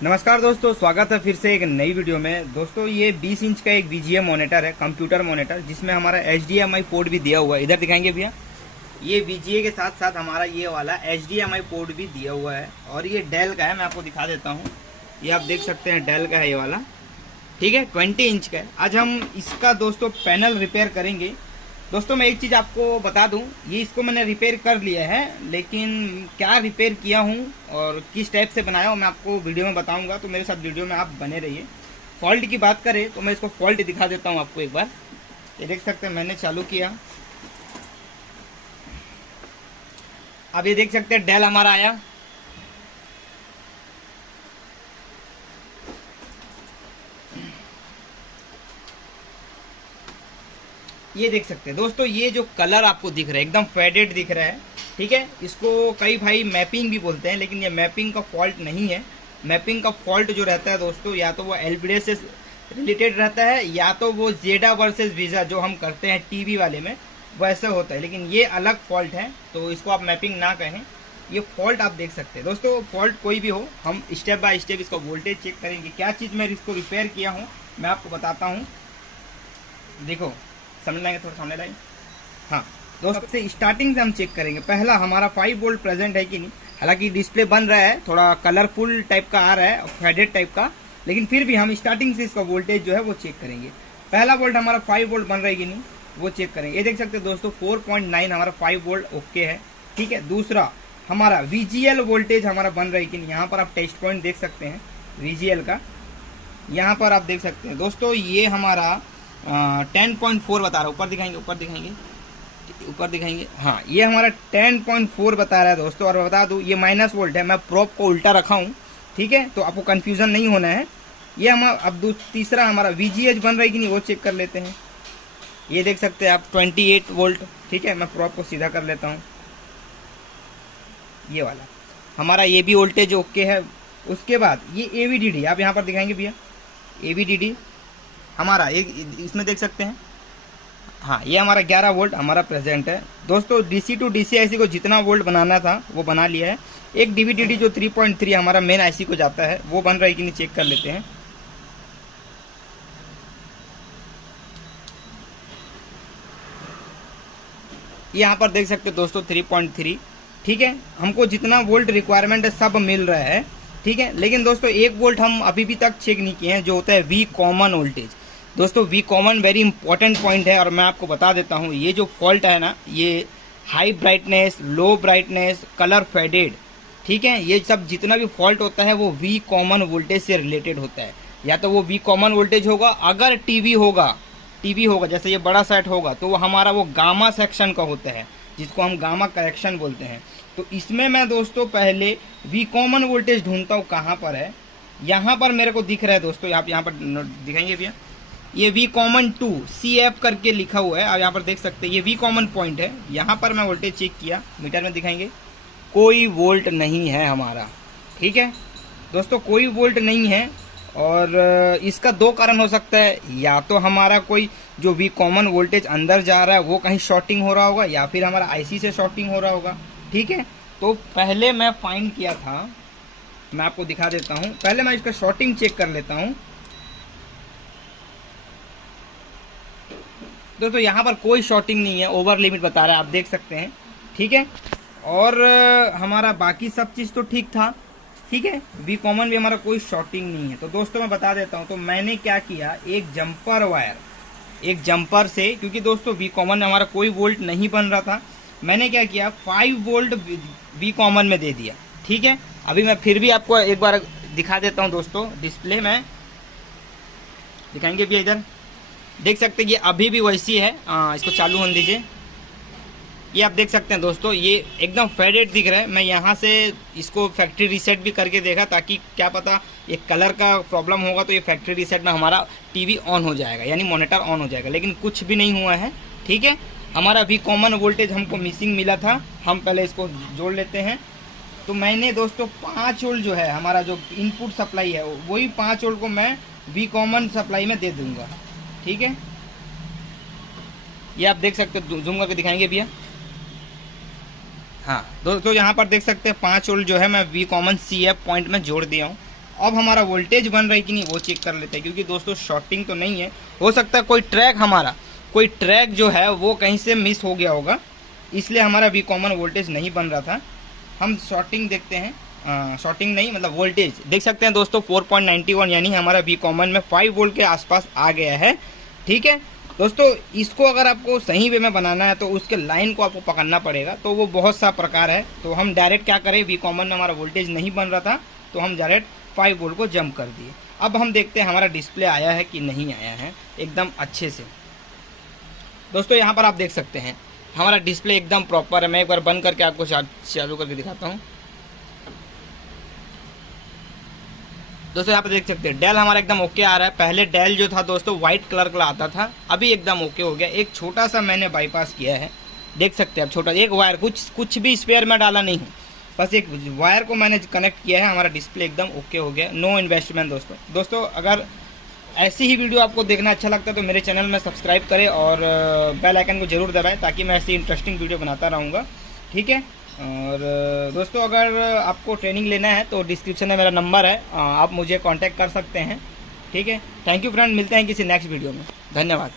नमस्कार दोस्तों, स्वागत है फिर से एक नई वीडियो में। दोस्तों ये 20 इंच का एक VGA मॉनिटर है, कंप्यूटर मॉनिटर, जिसमें हमारा HDMI पोर्ट भी दिया हुआ है। इधर दिखाएंगे भैया, ये VGA के साथ साथ हमारा ये वाला HDMI पोर्ट भी दिया हुआ है और ये डेल का है। मैं आपको दिखा देता हूँ, ये आप देख सकते हैं डेल का है ये वाला, ठीक है, 20 इंच का है। आज हम इसका दोस्तों पैनल रिपेयर करेंगे। दोस्तों मैं एक चीज़ आपको बता दूं, ये इसको मैंने रिपेयर कर लिया है, लेकिन क्या रिपेयर किया हूं और किस टाइप से बनाया हूं मैं आपको वीडियो में बताऊंगा, तो मेरे साथ वीडियो में आप बने रहिए। फॉल्ट की बात करें तो मैं इसको फॉल्ट दिखा देता हूं आपको एक बार। ये देख सकते हैं मैंने चालू किया, अब ये देख सकते हैं डेल हमारा आया। ये देख सकते हैं दोस्तों, ये जो कलर आपको दिख रहा है एकदम फेडेड दिख रहा है, ठीक है। इसको कई भाई मैपिंग भी बोलते हैं, लेकिन ये मैपिंग का फॉल्ट नहीं है। मैपिंग का फॉल्ट जो रहता है दोस्तों, या तो वो एलबीडीएस से रिलेटेड रहता है, या तो वो जेडा वर्सेस वीजा जो हम करते हैं टीवी वाले में, वैसे होता है। लेकिन ये अलग फॉल्ट है, तो इसको आप मैपिंग ना कहें। ये फॉल्ट आप देख सकते हैं दोस्तों। फॉल्ट कोई भी हो, हम स्टेप बाय स्टेप इसको वोल्टेज चेक करेंगे। क्या चीज़ मैं इसको रिपेयर किया हूँ मैं आपको बताता हूँ। देखो समझ लाएंगे, थोड़ा सामने लाएंगे। हाँ दोस्तों, से स्टार्टिंग से हम चेक करेंगे। पहला हमारा 5 वोल्ट प्रेजेंट है कि नहीं। हालांकि डिस्प्ले बन रहा है, थोड़ा कलरफुल टाइप का आ रहा है, फेडेड टाइप का, लेकिन फिर भी हम स्टार्टिंग से इसका वोल्टेज जो है वो चेक करेंगे। पहला वोल्ट हमारा 5 वोल्ट बन रहा है कि नहीं, वो चेक करेंगे। ये देख सकते हैं दोस्तों 4.9 हमारा 5 वोल्ट ओके है, ठीक है। दूसरा हमारा VGL वोल्टेज हमारा बन रहा है कि नहीं। यहाँ पर आप टेस्ट पॉइंट देख सकते हैं VGL का, यहाँ पर आप देख सकते हैं दोस्तों। ये हमारा 10.4 बता रहा है। ऊपर दिखाएंगे, ऊपर दिखाएंगे, ऊपर दिखाएंगे। हाँ, ये हमारा 10.4 बता रहा है दोस्तों। और बता दूं ये माइनस वोल्ट है, मैं प्रोप को उल्टा रखा हूँ, ठीक है, तो आपको कंफ्यूजन नहीं होना है। ये हमारा अब तीसरा हमारा VGH बन रहा है कि नहीं, वो चेक कर लेते हैं। ये देख सकते हैं आप 28 वोल्ट, ठीक है। मैं प्रोप को सीधा कर लेता हूँ, ये वाला हमारा ये भी वोल्टेज ओके है। उसके बाद ये AVDD आप यहाँ पर दिखाएंगे भैया, AVDD हमारा एक इसमें देख सकते हैं। हाँ, ये हमारा 11 वोल्ट हमारा प्रेजेंट है दोस्तों। DC टू DC IC को जितना वोल्ट बनाना था वो बना लिया है। एक DVDD जो 3.3 हमारा मेन IC को जाता है, वो बन रहा है कि नहीं चेक कर लेते हैं। यहाँ पर देख सकते हैं दोस्तों 3.3, ठीक है। हमको जितना वोल्ट रिक्वायरमेंट है सब मिल रहा है, ठीक है। लेकिन दोस्तों 1 वोल्ट हम अभी भी तक चेक नहीं किए हैं, जो होता है V कॉमन वोल्टेज। दोस्तों V common very important point है, और मैं आपको बता देता हूँ ये जो फॉल्ट है ना, ये हाई ब्राइटनेस, लो ब्राइटनेस, कलर फेडेड, ठीक है, ये सब जितना भी फॉल्ट होता है वो V कॉमन वोल्टेज से रिलेटेड होता है। या तो वो V कॉमन वोल्टेज होगा, अगर टीवी होगा जैसे ये बड़ा सेट होगा, तो वो हमारा वो गामा सेक्शन का होता है, जिसको हम गामा करेक्शन बोलते हैं। तो इसमें मैं दोस्तों पहले V कॉमन वोल्टेज ढूंढता हूँ कहाँ पर है। यहाँ पर मेरे को दिख रहा है दोस्तों, आप यहाँ पर दिखाएंगे भैया, ये V कॉमन 2 CF करके लिखा हुआ है। आप यहाँ पर देख सकते हैं ये V कॉमन पॉइंट है। यहाँ पर मैं वोल्टेज चेक किया, मीटर में दिखाएंगे, कोई वोल्ट नहीं है हमारा, ठीक है दोस्तों, कोई वोल्ट नहीं है। और इसका 2 कारण हो सकता है, या तो हमारा कोई जो V कॉमन वोल्टेज अंदर जा रहा है वो कहीं शॉर्टिंग हो रहा होगा, या फिर हमारा IC से शॉर्टिंग हो रहा होगा, ठीक है। तो पहले मैं फाइंड किया था, मैं आपको दिखा देता हूँ। पहले मैं इसका शॉर्टिंग चेक कर लेता हूँ दोस्तों। यहाँ पर कोई शॉर्टिंग नहीं है, ओवर लिमिट बता रहा है, आप देख सकते हैं, ठीक है। और हमारा बाकी सब चीज़ तो ठीक था, ठीक है। V कॉमन भी हमारा कोई शॉर्टिंग नहीं है। तो दोस्तों मैं बता देता हूँ, तो मैंने क्या किया, एक जंपर वायर, एक जंपर से, क्योंकि दोस्तों V कॉमन में हमारा कोई वोल्ट नहीं बन रहा था, मैंने क्या किया 5 वोल्ट V कॉमन में दे दिया, ठीक है। अभी मैं फिर भी आपको एक बार दिखा देता हूँ दोस्तों, डिस्प्ले में दिखाएंगे भी, इधर देख सकते हैं ये अभी भी वैसी है। इसको चालू होने दीजिए। ये आप देख सकते हैं दोस्तों, ये एकदम फेडेड दिख रहा है। मैं यहाँ से इसको फैक्ट्री रीसेट भी करके देखा, ताकि क्या पता ये कलर का प्रॉब्लम होगा तो ये फैक्ट्री रीसेट में हमारा टीवी ऑन हो जाएगा, यानी मॉनिटर ऑन हो जाएगा, लेकिन कुछ भी नहीं हुआ है, ठीक है। हमारा V कॉमन वोल्टेज हमको मिसिंग मिला था, हम पहले इसको जोड़ लेते हैं। तो मैंने दोस्तों 5 वोल्ट जो है हमारा जो इनपुट सप्लाई है, वही 5 वोल्ट को मैं V कॉमन सप्लाई में दे दूंगा, ठीक है। ये आप देख सकते हो, जूम करके दिखाएंगे भैया। हाँ दोस्तों, यहाँ पर देख सकते हैं 5 वोल्ट जो है मैं V कॉमन CF पॉइंट में जोड़ दिया हूँ। अब हमारा वोल्टेज बन रहा है कि नहीं वो चेक कर लेते हैं, क्योंकि दोस्तों शॉर्टिंग तो नहीं है, हो सकता है कोई ट्रैक जो है वो कहीं से मिस हो गया होगा, इसलिए हमारा वी कॉमन वोल्टेज नहीं बन रहा था। हम शॉर्टिंग देखते हैं, शॉर्टिंग नहीं मतलब वोल्टेज देख सकते हैं दोस्तों 4.91, यानी हमारा वी कॉमन में 5 वोल्ट के आसपास आ गया है। ठीक है दोस्तों, इसको अगर आपको सही वे में बनाना है तो उसके लाइन को आपको पकड़ना पड़ेगा, तो वो बहुत सा प्रकार है। तो हम डायरेक्ट क्या करें, वी कॉमन में हमारा वोल्टेज नहीं बन रहा था तो हम डायरेक्ट 5 वोल्ट को जंप कर दिए। अब हम देखते हैं हमारा डिस्प्ले आया है कि नहीं आया है एकदम अच्छे से। दोस्तों यहाँ पर आप देख सकते हैं हमारा डिस्प्ले एकदम प्रॉपर है। मैं एक बार बंद करके आपको चालू करके दिखाता हूँ। दोस्तों यहाँ पर देख सकते हैं डेल हमारा एकदम ओके आ रहा है। पहले डेल जो था दोस्तों वाइट कलर का आता था, अभी एकदम ओके हो गया। एक छोटा सा मैंने बाईपास किया है, देख सकते हैं आप, छोटा एक वायर, कुछ भी स्पेयर में डाला नहीं है, बस एक वायर को मैंने कनेक्ट किया है। हमारा डिस्प्ले एकदम ओके हो गया, नो इन्वेस्टमेंट। दोस्तों अगर ऐसी ही वीडियो आपको देखना अच्छा लगता है तो मेरे चैनल में सब्सक्राइब करें और बेल आइकन को जरूर दबाएं, ताकि मैं ऐसी इंटरेस्टिंग वीडियो बनाता रहूँगा। ठीक है, और दोस्तों अगर आपको ट्रेनिंग लेना है तो डिस्क्रिप्शन में मेरा नंबर है, आप मुझे कांटेक्ट कर सकते हैं। ठीक है, थैंक यू फ्रेंड, मिलते हैं किसी नेक्स्ट वीडियो में, धन्यवाद।